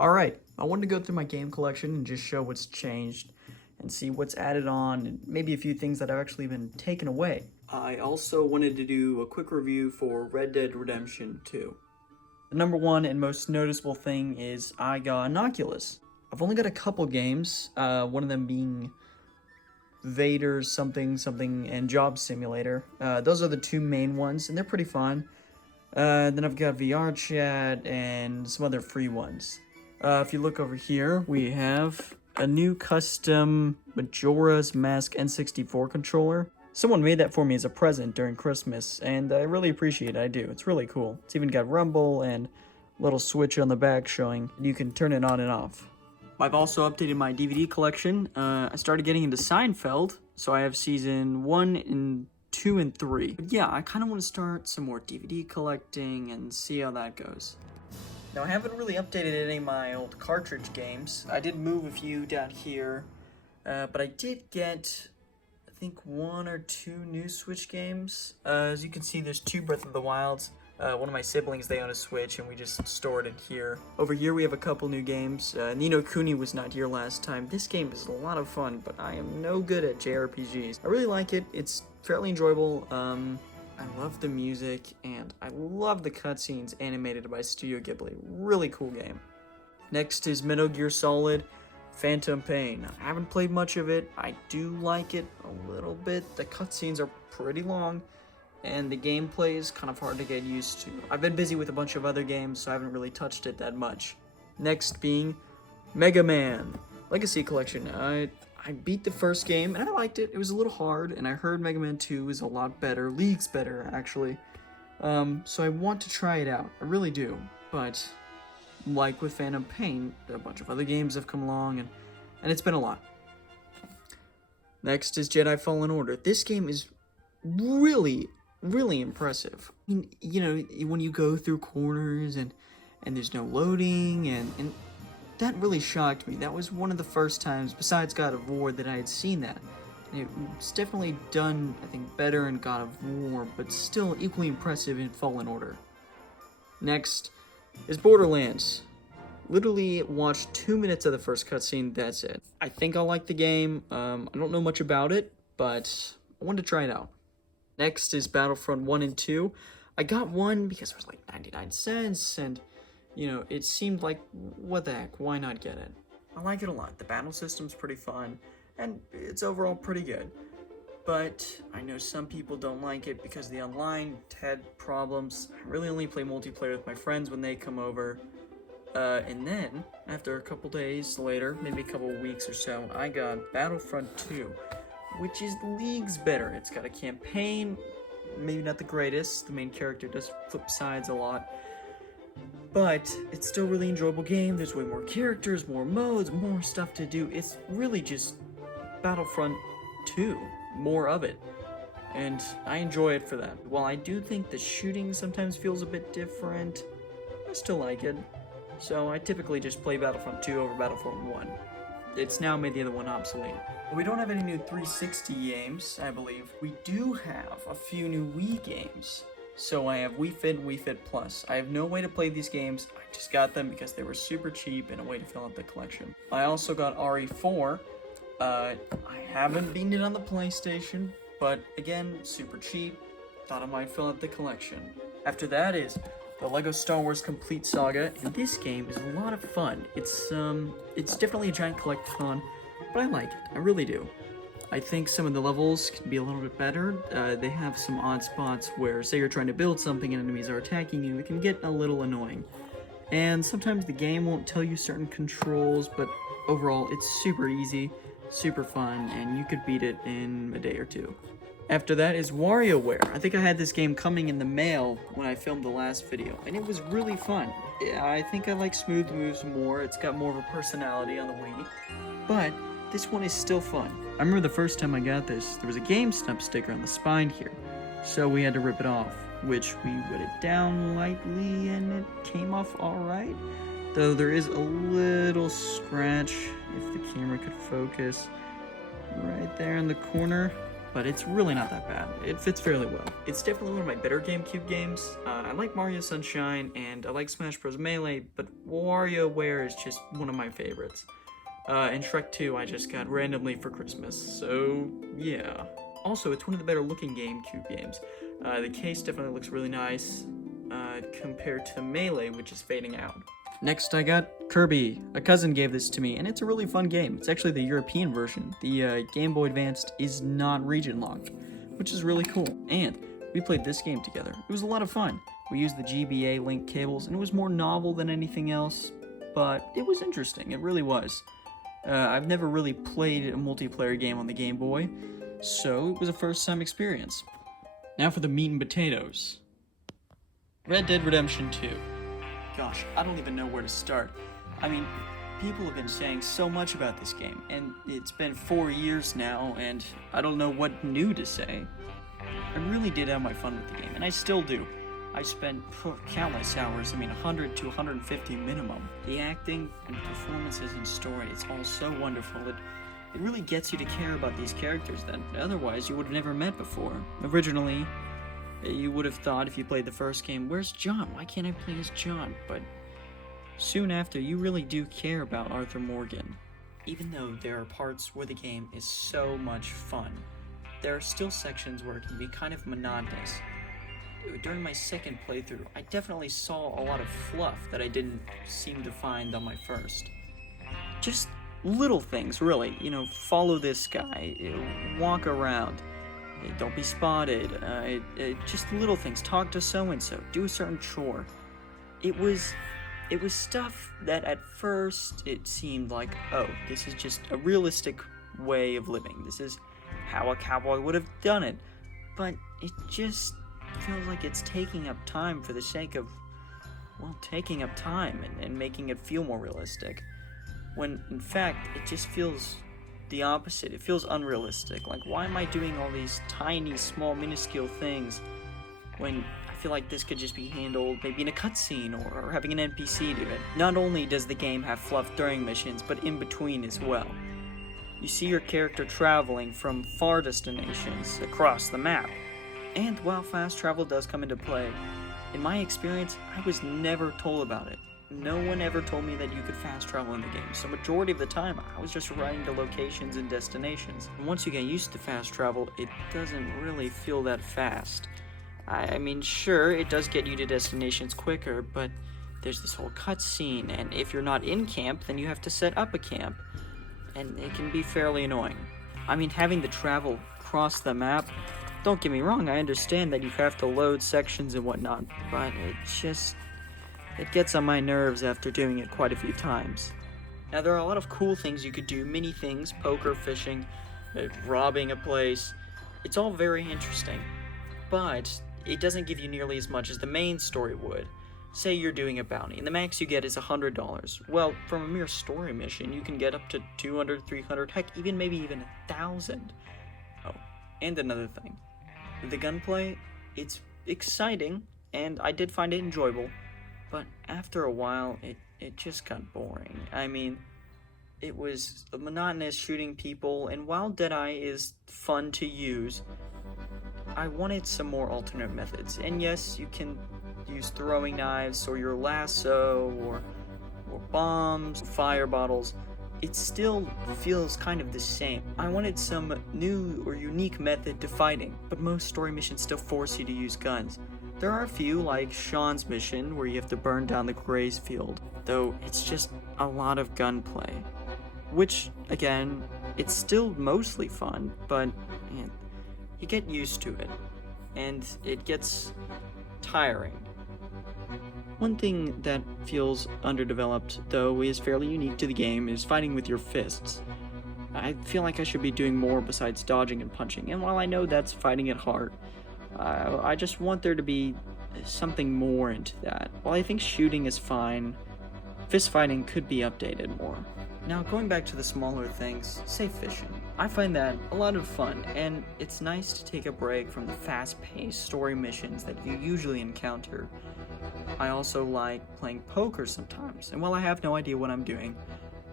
Alright, I wanted to go through my game collection and just show what's changed and see what's added on and maybe a few things that have actually been taken away. I also wanted to do a quick review for Red Dead Redemption 2. The number one and most noticeable thing is I got an Oculus. I've only got a couple games, one of them being Vader something something and Job Simulator. Those are the two main ones and they're pretty fun. Then I've got VR Chat and some other free ones. If you look over here, we have a new custom Majora's Mask N64 controller. Someone made that for me as a present during Christmas, and I really appreciate it, I do. It's really cool. It's even got rumble and a little switch on the back showing you can turn it on and off. I've also updated my DVD collection. I started getting into Seinfeld, so I have season 1 and 2 and 3. But yeah, I kind of want to start some more DVD collecting and see how that goes. Now, I haven't really updated any of my old cartridge games. I did move a few down here, but I did get, I think, 1 or 2 new Switch games. As you can see, there's 2 Breath of the Wilds. One of my siblings, they own a Switch, and we just stored it here. Over here, we have a couple new games. Ni no Kuni was not here last time. This game is a lot of fun, but I am no good at JRPGs. I really like it. It's fairly enjoyable. I love the music, and I love the cutscenes animated by Studio Ghibli. Really cool game. Next is Metal Gear Solid Phantom Pain. I haven't played much of it. I do like it a little bit. The cutscenes are pretty long, and the gameplay is kind of hard to get used to. I've been busy with a bunch of other games, so I haven't really touched it that much. Next being Mega Man Legacy Collection. I beat the first game, and I liked it. It was a little hard, and I heard Mega Man 2 is a lot better. League's better, actually. So I want to try it out. I really do. But, like with Phantom Pain, a bunch of other games have come along, and it's been a lot. Next is Jedi Fallen Order. This game is really impressive. I mean, you know, when you go through corners, and there's no loading, and that really shocked me. That was one of the first times, besides God of War, that I had seen that. And it's definitely done, I think, better in God of War, but still equally impressive in Fallen Order. Next is Borderlands. Literally watched 2 minutes of the first cutscene, that's it. I think I'll like the game. I don't know much about it, but I wanted to try it out. Next is Battlefront 1 and 2. I got one because it was like 99 cents, and you know, it seemed like, what the heck, why not get it? I like it a lot. The battle system's pretty fun, and it's overall pretty good. But I know some people don't like it because the online had problems. I really only play multiplayer with my friends when they come over. And then, after a couple days later, maybe a couple weeks or so, I got Battlefront 2, which is leagues better. It's got a campaign, maybe not the greatest. The main character does flip sides a lot. But it's still a really enjoyable game. There's way more characters, more modes, more stuff to do. It's really just Battlefront 2, more of it. And I enjoy it for that. While I do think the shooting sometimes feels a bit different, I still like it. So I typically just play Battlefront 2 over Battlefront 1. It's now made the other one obsolete. But we don't have any new 360 games, I believe. We do have a few new Wii games. So I have Wii Fit and Wii Fit Plus. I have no way to play these games. I just got them because they were super cheap and a way to fill out the collection. I also got RE4. I haven't beaten it on the PlayStation, but again, super cheap. Thought I might fill out the collection. After that is the LEGO Star Wars Complete Saga, and this game is a lot of fun. It's definitely a giant collectathon, but I like it. I really do. I think some of the levels can be a little bit better. They have some odd spots where, say you're trying to build something and enemies are attacking you, it can get a little annoying. And sometimes the game won't tell you certain controls, but overall it's super easy, super fun, and you could beat it in a day or two. After that is WarioWare. I think I had this game coming in the mail when I filmed the last video, and it was really fun. I think I like Smooth Moves more. It's got more of a personality on the Wii, but this one is still fun. I remember the first time I got this, there was a GameStop sticker on the spine here, so we had to rip it off, which we wet it down lightly and it came off alright. Though there is a little scratch, if the camera could focus, right there in the corner. but it's really not that bad. It fits fairly well. It's definitely one of my better GameCube games. I like Mario Sunshine, and I like Smash Bros. Melee, but WarioWare is just one of my favorites. And Shrek 2 I just got randomly for Christmas, so yeah. Also, it's one of the better looking GameCube games. The case definitely looks really nice, compared to Melee, which is fading out. Next, I got Kirby. A cousin gave this to me, and it's a really fun game. It's actually the European version. The Game Boy Advanced is not region locked, which is really cool. And we played this game together. It was a lot of fun. We used the GBA link cables, and it was more novel than anything else, but it was interesting. It really was. I've never really played a multiplayer game on the Game Boy, so it was a first-time experience. Now for the meat and potatoes. Red Dead Redemption 2. Gosh, I don't even know where to start. I mean, people have been saying so much about this game, and it's been 4 years now, and I don't know what new to say. I really did have my fun with the game, and I still do. I spent countless hours, 100 to 150 minimum. The acting and performances and story, it's all so wonderful. It really gets you to care about these characters that otherwise you would have never met before. Originally, you would have thought if you played the first game, where's John? Why can't I play as John? But soon after, you really do care about Arthur Morgan. Even though there are parts where the game is so much fun, there are still sections where it can be kind of monotonous. During my second playthrough, I definitely saw a lot of fluff that I didn't seem to find on my first. Just little things, really. Follow this guy, walk around. Don't be spotted, just little things. Talk to so-and-so, do a certain chore. It was stuff that at first it seemed like, oh, this is just a realistic way of living. This is how a cowboy would have done it. But it just feels like it's taking up time for the sake of, well, taking up time and making it feel more realistic. When, in fact, it just feels the opposite. It feels unrealistic. Like, why am I doing all these tiny, small, minuscule things when I feel like this could just be handled maybe in a cutscene or having an NPC do it? Not only does the game have fluff during missions, but in between as well. You see your character traveling from far destinations across the map. And while fast travel does come into play, in my experience, I was never told about it. No one ever told me that you could fast travel in the game, so majority of the time I was just riding to locations and destinations. And once you get used to fast travel, it doesn't really feel that fast. I mean, sure, it does get you to destinations quicker, but there's this whole cutscene, and if you're not in camp, then you have to set up a camp, and it can be fairly annoying. I mean, having to travel across the map, don't get me wrong, I understand that you have to load sections and whatnot, but it gets on my nerves after doing it quite a few times. Now, there are a lot of cool things you could do, mini things, poker, fishing, robbing a place. It's all very interesting, but it doesn't give you nearly as much as the main story would. Say you're doing a bounty, and the max you get is $100. Well, from a mere story mission, you can get up to 200, 300, heck, maybe even 1,000. Oh, and another thing. The gunplay, it's exciting, and I did find it enjoyable. But after a while, it just got boring. I mean, it was monotonous shooting people, and while Deadeye is fun to use, I wanted some more alternate methods. And yes, you can use throwing knives, or your lasso, or bombs, fire bottles. It still feels kind of the same. I wanted some new or unique method to fighting, but most story missions still force you to use guns. There are a few, like Sean's mission, where you have to burn down the Grays field, though it's just a lot of gunplay. Which, again, it's still mostly fun, but you get used to it, and it gets tiring. One thing that feels underdeveloped, though is fairly unique to the game, is fighting with your fists. I feel like I should be doing more besides dodging and punching, and while I know that's fighting at heart, I just want there to be something more into that. While I think shooting is fine, fist fighting could be updated more. Now, going back to the smaller things, say fishing. I find that a lot of fun, and it's nice to take a break from the fast-paced story missions that you usually encounter. I also like playing poker sometimes, and while I have no idea what I'm doing,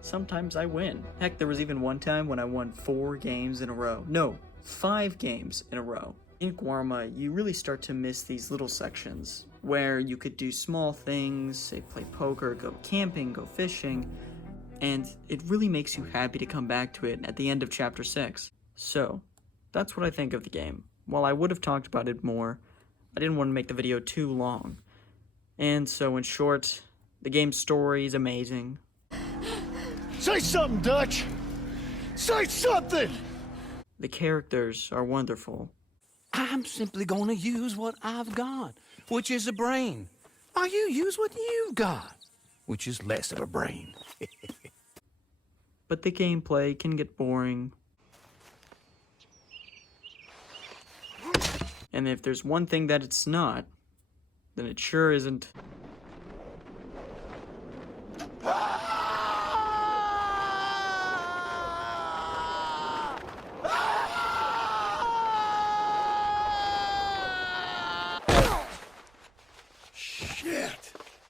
sometimes I win. Heck, there was even one time when I won 4 games in a row. No, 5 games in a row. In Guarma, you really start to miss these little sections where you could do small things, say play poker, go camping, go fishing, and it really makes you happy to come back to it at the end of Chapter 6. So, that's what I think of the game. While I would have talked about it more, I didn't want to make the video too long. And so in short, the game's story is amazing. Say something, Dutch! Say something! The characters are wonderful. I'm simply gonna use what I've got, which is a brain. While you use what you've got, which is less of a brain. But the gameplay can get boring. And if there's one thing that it's not, then it sure isn't.